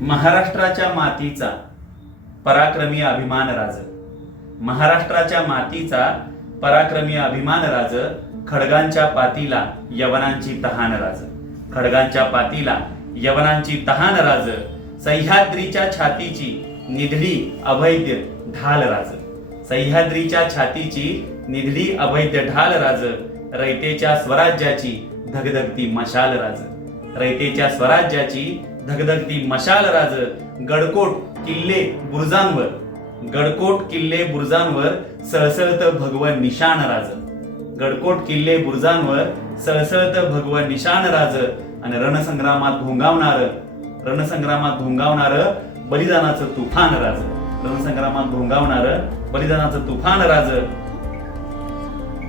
महाराष्ट्राच्या मातीचा पराक्रमी अभिमान राज, महाराष्ट्राच्या मातीचा पराक्रमी अभिमान राज, खडगांच्या पातीला यवनांची तहान राज, खडगांच्या पातीला यवनांची तहान राज, सह्याद्रीच्या छातीची निधडी अवैद्य ढाल राज, सह्याद्रीच्या छातीची निधडी अवैद्य ढाल राज, रयतेच्या स्वराज्याची धगधगती मशाल राज, रयतेच्या स्वराज्याची धगधगती मशाल राज, गडकोट किल्ले बुरुजांवर, गडकोट किल्ले बुरुजांवर सळसळत भगवन निशाण राज, गडकोट किल्ले बुरुजांवर सळसळत भगवन निशाण राज, आणि रणसंग्रामात भोंगावणार बलिदानाचं तुफान राज, रणसंग्रामात भोंगावणार बलिदानाचं तुफान राज,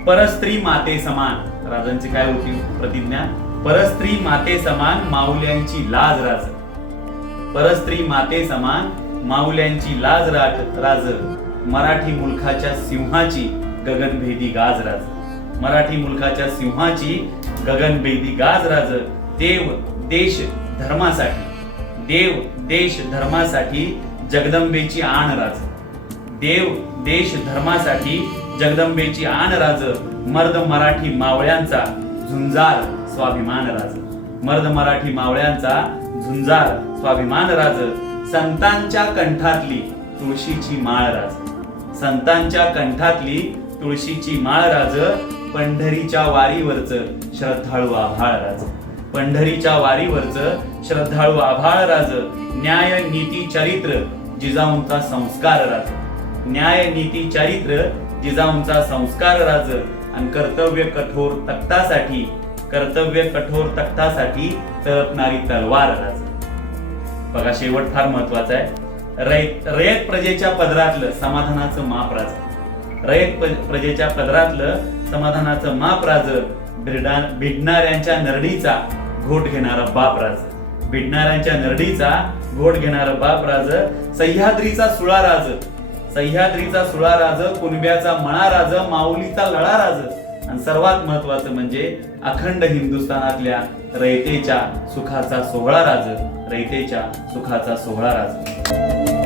परस्त्री माते समान, राजांची काय होती प्रतिज्ञा? परस्त्री माते समान माऊल्यांची लाज राज, परस्त्री माते समान माऊल्यांची लाज राज, मराठी मुलखाच्या सिंहाची गगनभेदी गाज राज, मराठी मुलखाच्या सिंहाची गगनभेदी गाज राज, देव देश धर्मासाठी, देव देश धर्मासाठी जगदंबेची आण राज, देव देश धर्मासाठी जगदंबेची आण राज, मर्द मराठी मावळ्यांचा झुंजार स्वाभिमान राज, मर्द मराठी मावळ्यांचा झुंजार स्वाभिमान राज, संतांच्या कंठातली तुळशीची माळ राज, संतांच्या कंठातली तुळशीची माळ राज, पंढरीच्या वारीवरच श्रद्धाळू आभाळ राज, पंढरीच्या वारीवरच श्रद्धाळू आभाळ राज, न्याय नीती चरित्र जिजाऊंचा संस्कार राज, न्याय नीती चरित्र जिजाऊंचा संस्कार राज, आणि कर्तव्य कठोर तख्तासाठी, कर्तव्य कठोर तख्तासाठी तळपणारी तलवार राज. बघा शेवट फार महत्वाचा आहे. रयत प्रजेच्या पदरातलं समाधानाचं माप राज, रयत प्रजेच्या पदरातलं समाधानाचं माप राज, भिडणाऱ्यांच्या नरडीचा घोट घेणारा बाप राज, भिडणाऱ्यांच्या नरडीचा घोट घेणारा बाप राज, सह्याद्रीचा सुळा राज, सह्याद्रीचा सुळा राज, कुणब्याचा मळा राज, माऊलीचा लळा राज, आणि सर्वात महत्वाचं म्हणजे अखंड हिंदुस्थानातल्या रयतेच्या सुखाचा सोहळा राज, रयतेच्या सुखाचा सोहळा राज.